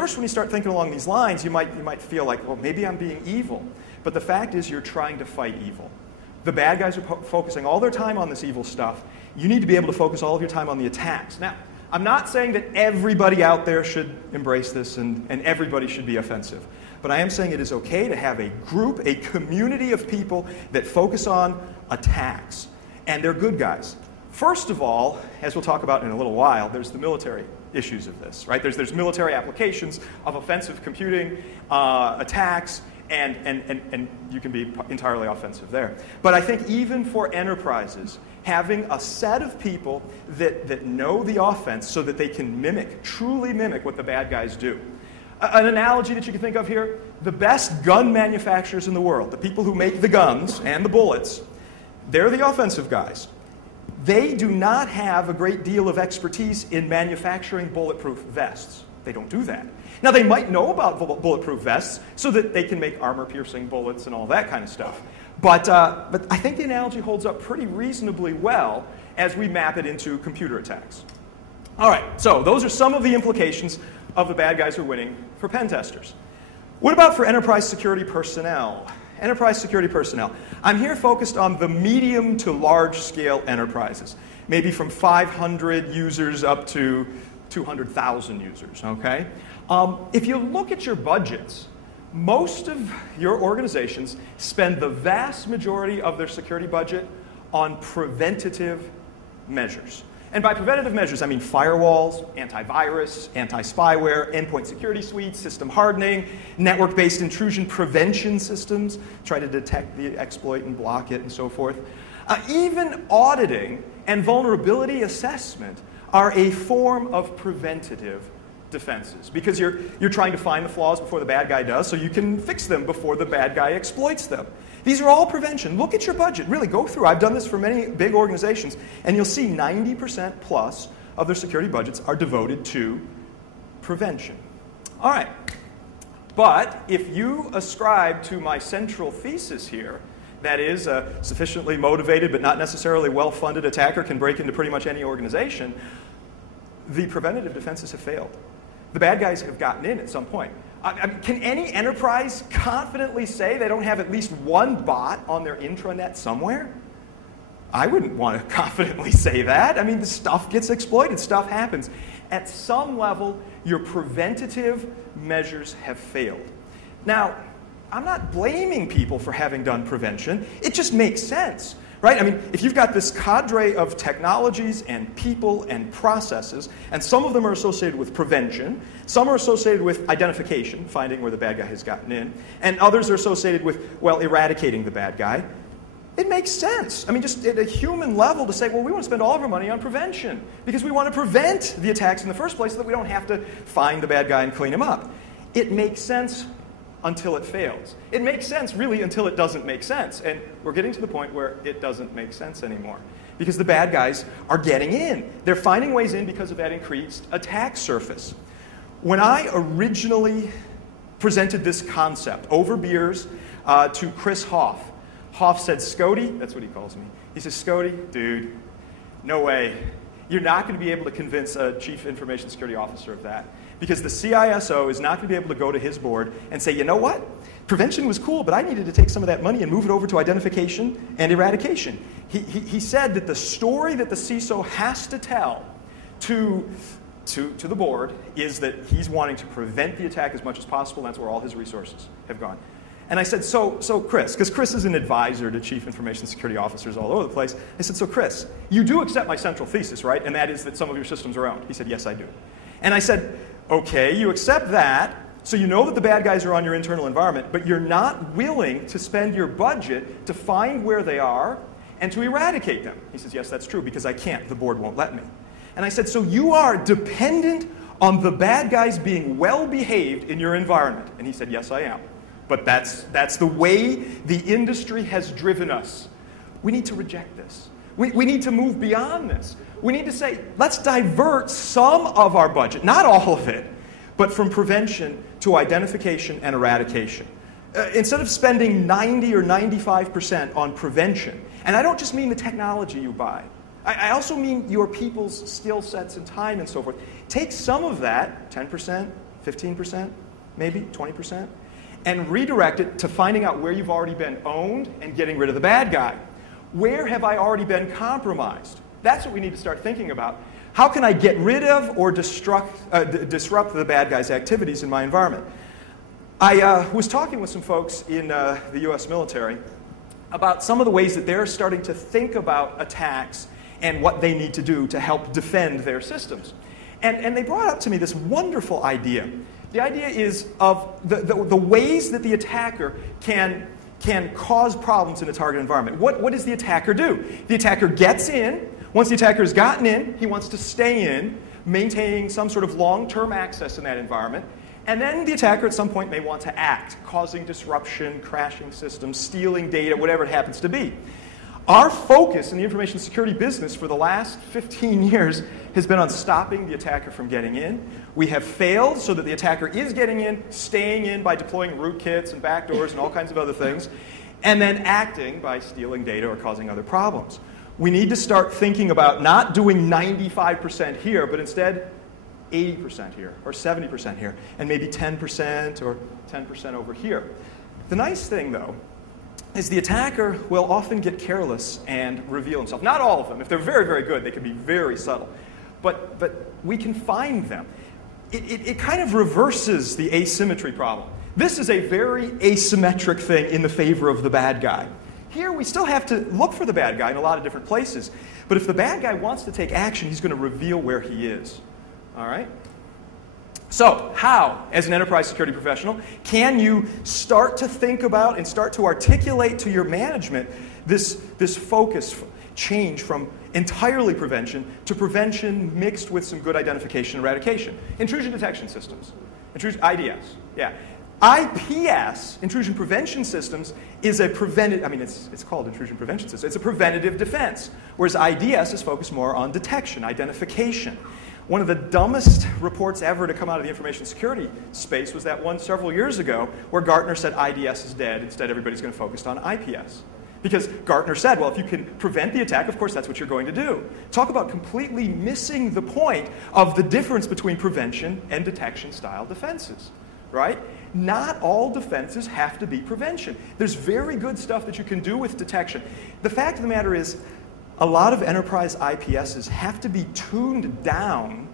first, when you start thinking along these lines, you might feel like, well, maybe I'm being evil. But the fact is you're trying to fight evil. The bad guys are focusing all their time on this evil stuff. You need to be able to focus all of your time on the attacks. Now, I'm not saying that everybody out there should embrace this and everybody should be offensive. But I am saying it is okay to have a group, a community of people that focus on attacks. And they're good guys. First of all, as we'll talk about in a little while, there's the military issues of this, right? There's military applications of offensive computing, attacks, and you can be entirely offensive there. But I think even for enterprises, having a set of people that know the offense so that they can truly mimic what the bad guys do. An analogy that you can think of here, the best gun manufacturers in the world, the people who make the guns and the bullets, they're the offensive guys. They do not have a great deal of expertise in manufacturing bulletproof vests. They don't do that. Now, they might know about bulletproof vests so that they can make armor-piercing bullets and all that kind of stuff. But I think the analogy holds up pretty reasonably well as we map it into computer attacks. All right, so those are some of the implications of the bad guys who are winning for pen testers. What about for enterprise security personnel? Enterprise security personnel. I'm here focused on the medium to large-scale enterprises, maybe from 500 users up to 200,000 users, okay? If you look at your budgets, most of your organizations spend the vast majority of their security budget on preventative measures. And by preventative measures, I mean firewalls, antivirus, anti-spyware, endpoint security suites, system hardening, network-based intrusion prevention systems, try to detect the exploit and block it and so forth. Even auditing and vulnerability assessment are a form of preventative defenses because you're trying to find the flaws before the bad guy does so you can fix them before the bad guy exploits them. These are all prevention. Look at your budget. Really go through. I've done this for many big organizations, and you'll see 90% plus of their security budgets are devoted to prevention. All right. But if you ascribe to my central thesis here, that is, a sufficiently motivated but not necessarily well-funded attacker can break into pretty much any organization, the preventative defenses have failed. The bad guys have gotten in at some point. Can any enterprise confidently say they don't have at least one bot on their intranet somewhere? I wouldn't want to confidently say that. I mean, the stuff gets exploited. Stuff happens. At some level, your preventative measures have failed. Now, I'm not blaming people for having done prevention. It just makes sense. Right? I mean, if you've got this cadre of technologies and people and processes, and some of them are associated with prevention, some are associated with identification, finding where the bad guy has gotten in, and others are associated with, well, eradicating the bad guy, it makes sense. I mean, just at a human level to say, well, we want to spend all of our money on prevention because we want to prevent the attacks in the first place so that we don't have to find the bad guy and clean him up. It makes sense until it fails. It makes sense, really, until it doesn't make sense. And we're getting to the point where it doesn't make sense anymore because the bad guys are getting in. They're finding ways in because of that increased attack surface. When I originally presented this concept over beers to Chris Hoff, Hoff said, Skoudi, that's what he calls me. He says, Skoudi, dude, no way. You're not going to be able to convince a chief information security officer of that. Because the CISO is not going to be able to go to his board and say, you know what? Prevention was cool, but I needed to take some of that money and move it over to identification and eradication. He said that the story that the CISO has to tell to the board is that he's wanting to prevent the attack as much as possible, and that's where all his resources have gone. And I said, so Chris, because Chris is an advisor to chief information security officers all over the place, I said, so Chris, you do accept my central thesis, right? And that is that some of your systems are owned. He said, yes, I do. And I said, okay, you accept that, so you know that the bad guys are on your internal environment, but you're not willing to spend your budget to find where they are and to eradicate them. He says, yes, that's true, because I can't. The board won't let me. And I said, so you are dependent on the bad guys being well-behaved in your environment. And he said, yes, I am. But that's the way the industry has driven us. We need to reject this. We need to move beyond this. We need to say, let's divert some of our budget, not all of it, but from prevention to identification and eradication. Instead of spending 90 or 95% on prevention, and I don't just mean the technology you buy, I also mean your people's skill sets and time and so forth. Take some of that, 10%, 15%, maybe 20%, and redirect it to finding out where you've already been owned and getting rid of the bad guy. Where have I already been compromised? That's what we need to start thinking about. How can I get rid of or disrupt the bad guy's activities in my environment? I was talking with some folks in the US military about some of the ways that they're starting to think about attacks and what they need to do to help defend their systems. And they brought up to me this wonderful idea. The idea is of the ways that the attacker can cause problems in a target environment. What does the attacker do? The attacker gets in. Once the attacker has gotten in, he wants to stay in, maintaining some sort of long-term access in that environment. And then the attacker at some point may want to act, causing disruption, crashing systems, stealing data, whatever it happens to be. Our focus in the information security business for the last 15 years has been on stopping the attacker from getting in. We have failed so that the attacker is getting in, staying in by deploying rootkits and backdoors and all kinds of other things, and then acting by stealing data or causing other problems. We need to start thinking about not doing 95% here, but instead 80% here, or 70% here, and maybe 10% or 10% over here. The nice thing, though, is the attacker will often get careless and reveal himself. Not all of them. If they're very, very good, they can be very subtle. But we can find them. It kind of reverses the asymmetry problem. This is a very asymmetric thing in the favor of the bad guy. Here, we still have to look for the bad guy in a lot of different places. But if the bad guy wants to take action, he's going to reveal where he is. All right? So, how, as an enterprise security professional, can you start to think about and start to articulate to your management this focus change from entirely prevention to prevention mixed with some good identification and eradication? Intrusion detection systems. IDS, yeah. IPS, intrusion prevention systems, is a preventative, I mean, it's called intrusion prevention system. It's a preventative defense, whereas IDS is focused more on detection, identification. One of the dumbest reports ever to come out of the information security space was that one several years ago where Gartner said IDS is dead. Instead, everybody's going to focus on IPS. Because Gartner said, well, if you can prevent the attack, of course, that's what you're going to do. Talk about completely missing the point of the difference between prevention and detection style defenses, right? Not all defenses have to be prevention. There's very good stuff that you can do with detection. The fact of the matter is, a lot of enterprise IPSs have to be tuned down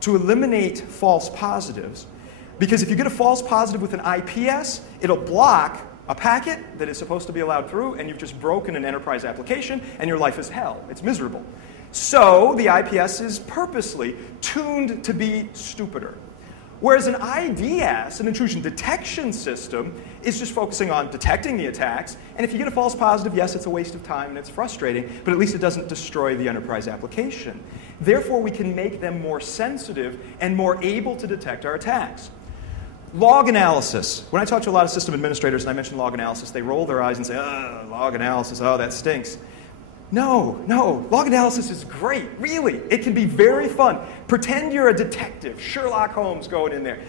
to eliminate false positives. Because if you get a false positive with an IPS, it'll block a packet that is supposed to be allowed through, and you've just broken an enterprise application, and your life is hell. It's miserable. So the IPS is purposely tuned to be stupider. Whereas an IDS, an intrusion detection system, is just focusing on detecting the attacks. And if you get a false positive, yes, it's a waste of time and it's frustrating, but at least it doesn't destroy the enterprise application. Therefore, we can make them more sensitive and more able to detect our attacks. Log analysis. When I talk to a lot of system administrators and I mention log analysis, they roll their eyes and say, oh, log analysis, oh, that stinks. No, log analysis is great, really. It can be very fun. Pretend you're a detective, Sherlock Holmes going in there.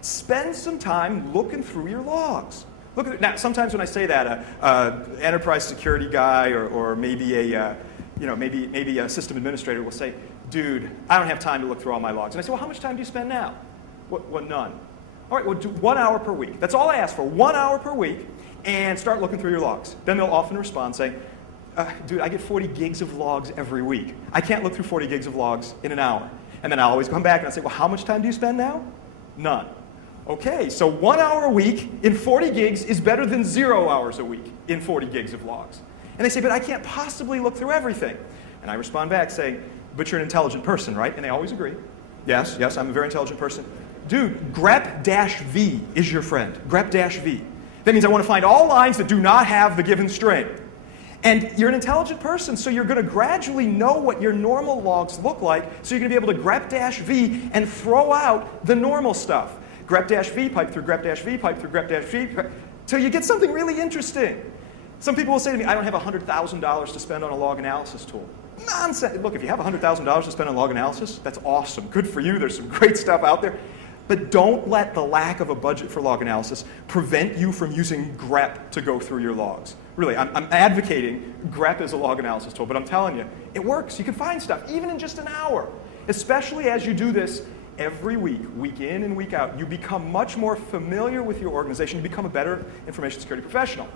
Spend some time looking through your logs. Look at it. Now, sometimes when I say that, an enterprise security guy or maybe a system administrator will say, dude, I don't have time to look through all my logs. And I say, well, how much time do you spend now? Well, none. All right, well, do 1 hour per week. That's all I ask for, 1 hour per week, and start looking through your logs. Then they'll often respond saying, dude, I get 40 gigs of logs every week. I can't look through 40 gigs of logs in an hour. And then I'll always come back and I'll say, well, how much time do you spend now? None. Okay, so 1 hour a week in 40 gigs is better than 0 hours a week in 40 gigs of logs. And they say, but I can't possibly look through everything. And I respond back saying, but you're an intelligent person, right? And they always agree. Yes, I'm a very intelligent person. Dude, grep-v is your friend. Grep-v. That means I want to find all lines that do not have the given string. And you're an intelligent person, so you're going to gradually know what your normal logs look like, so you're going to be able to grep-v and throw out the normal stuff. Grep-v, pipe through grep-v, pipe through grep-v, till you get something really interesting. Some people will say to me, I don't have $100,000 to spend on a log analysis tool. Nonsense. Look, if you have $100,000 to spend on log analysis, that's awesome. Good for you. There's some great stuff out there. But don't let the lack of a budget for log analysis prevent you from using grep to go through your logs. Really, I'm advocating grep as a log analysis tool, but I'm telling you, it works. You can find stuff, even in just an hour, especially as you do this every week, week in and week out, you become much more familiar with your organization. You become a better information security professional.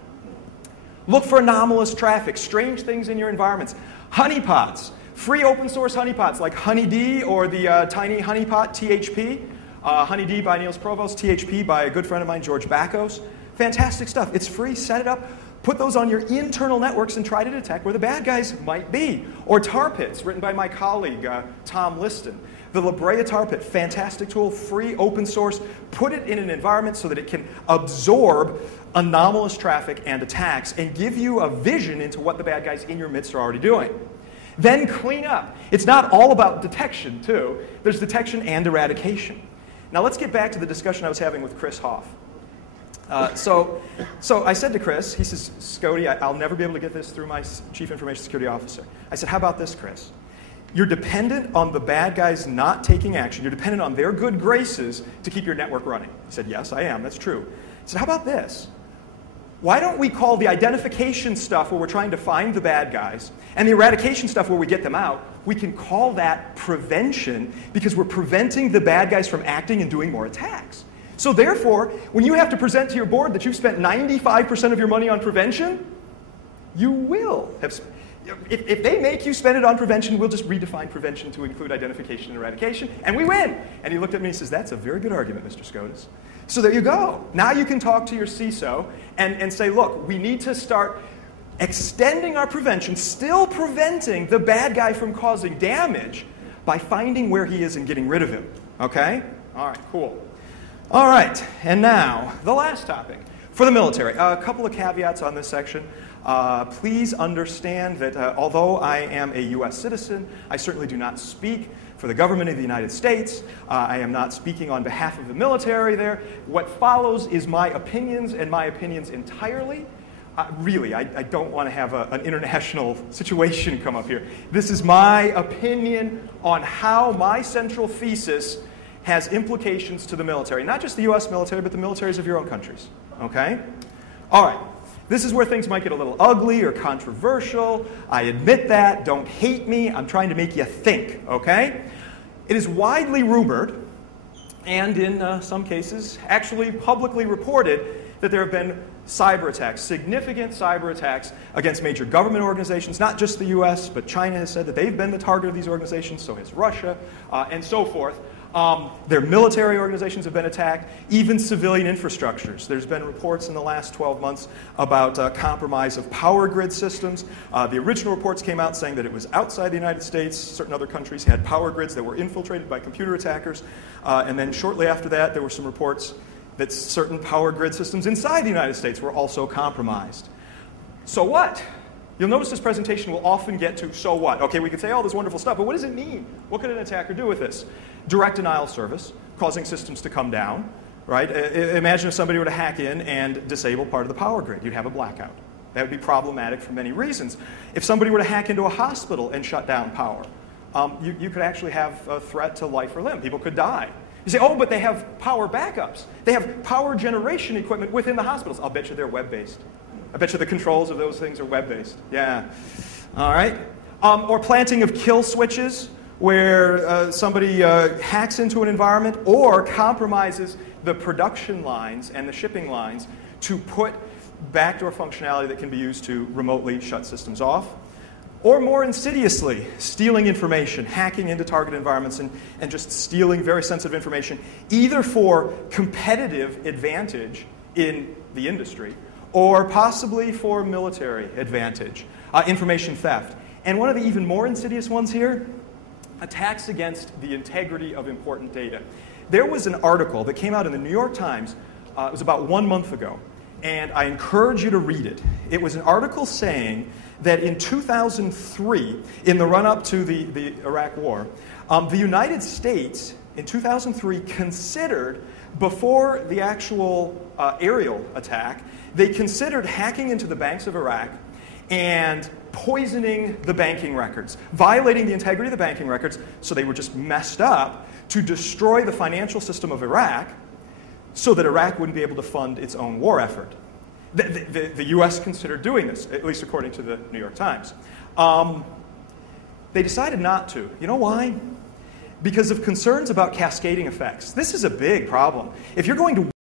Look for anomalous traffic, strange things in your environments. Honeypots, free open source honeypots like HoneyD or the tiny honeypot, THP. HoneyD by Niels Provost, THP by a good friend of mine, George Bakos. Fantastic stuff. It's free. Set it up. Put those on your internal networks and try to detect where the bad guys might be. Or tar pits, written by my colleague, Tom Liston. The La Brea tar pit, fantastic tool, free, open source. Put it in an environment so that it can absorb anomalous traffic and attacks and give you a vision into what the bad guys in your midst are already doing. Then clean up. It's not all about detection, too. There's detection and eradication. Now let's get back to the discussion I was having with Chris Hoff. So I said to Chris, he says, Skoudi, I'll never be able to get this through my Chief Information Security Officer. I said, how about this, Chris? You're dependent on the bad guys not taking action. You're dependent on their good graces to keep your network running. He said, yes, I am. That's true. I said, how about this? Why don't we call the identification stuff where we're trying to find the bad guys and the eradication stuff where we get them out, we can call that prevention because we're preventing the bad guys from acting and doing more attacks. So therefore, when you have to present to your board that you've spent 95% of your money on prevention, you will have if they make you spend it on prevention, we'll just redefine prevention to include identification and eradication, and we win. And he looked at me and he says, that's a very good argument, Mr. Skoudis. So there you go. Now you can talk to your CISO and say, look, we need to start extending our prevention, still preventing the bad guy from causing damage by finding where he is and getting rid of him. Okay? All right, cool. All right, and now the last topic for the military. A couple of caveats on this section. Please understand that although I am a U.S. citizen, I certainly do not speak for the government of the United States. I am not speaking on behalf of the military there. What follows is my opinions and my opinions entirely. Really, I don't want to have an international situation come up here. This is my opinion on how my central thesis has implications to the military. Not just the U.S. military, but the militaries of your own countries. Okay? All right. This is where things might get a little ugly or controversial. I admit that. Don't hate me. I'm trying to make you think, okay? It is widely rumored, and in some cases actually publicly reported, that there have been cyber attacks, significant cyber attacks against major government organizations, not just the US, but China has said that they've been the target of these organizations, so has Russia, and so forth. Their military organizations have been attacked, even civilian infrastructures. There's been reports in the last 12 months about compromise of power grid systems. The original reports came out saying that it was outside the United States. Certain other countries had power grids that were infiltrated by computer attackers. And then shortly after that, there were some reports that certain power grid systems inside the United States were also compromised. So what? You'll notice this presentation will often get to, so what? Okay, we could say all this wonderful stuff, but what does it mean? What could an attacker do with this? Direct denial of service, causing systems to come down, right? Imagine if somebody were to hack in and disable part of the power grid. You'd have a blackout. That would be problematic for many reasons. If somebody were to hack into a hospital and shut down power, you could actually have a threat to life or limb. People could die. You say, oh, but they have power backups. They have power generation equipment within the hospitals. I'll bet you they're web-based. I bet you the controls of those things are web-based. Yeah. All right. Or planting of kill switches, where somebody hacks into an environment or compromises the production lines and the shipping lines to put backdoor functionality that can be used to remotely shut systems off. Or more insidiously, stealing information, hacking into target environments and just stealing very sensitive information, either for competitive advantage in the industry or possibly for military advantage, information theft. And one of the even more insidious ones here, attacks against the integrity of important data. There was an article that came out in the New York Times, it was about 1 month ago, and I encourage you to read it. It was an article saying that in 2003, in the run-up to the Iraq War, the United States in 2003 considered, before the actual aerial attack, they considered hacking into the banks of Iraq and poisoning the banking records, violating the integrity of the banking records, so they were just messed up to destroy the financial system of Iraq so that Iraq wouldn't be able to fund its own war effort. The US considered doing this, at least according to the New York Times. They decided not to. You know why? because of concerns about cascading effects. This is a big problem. If you're going to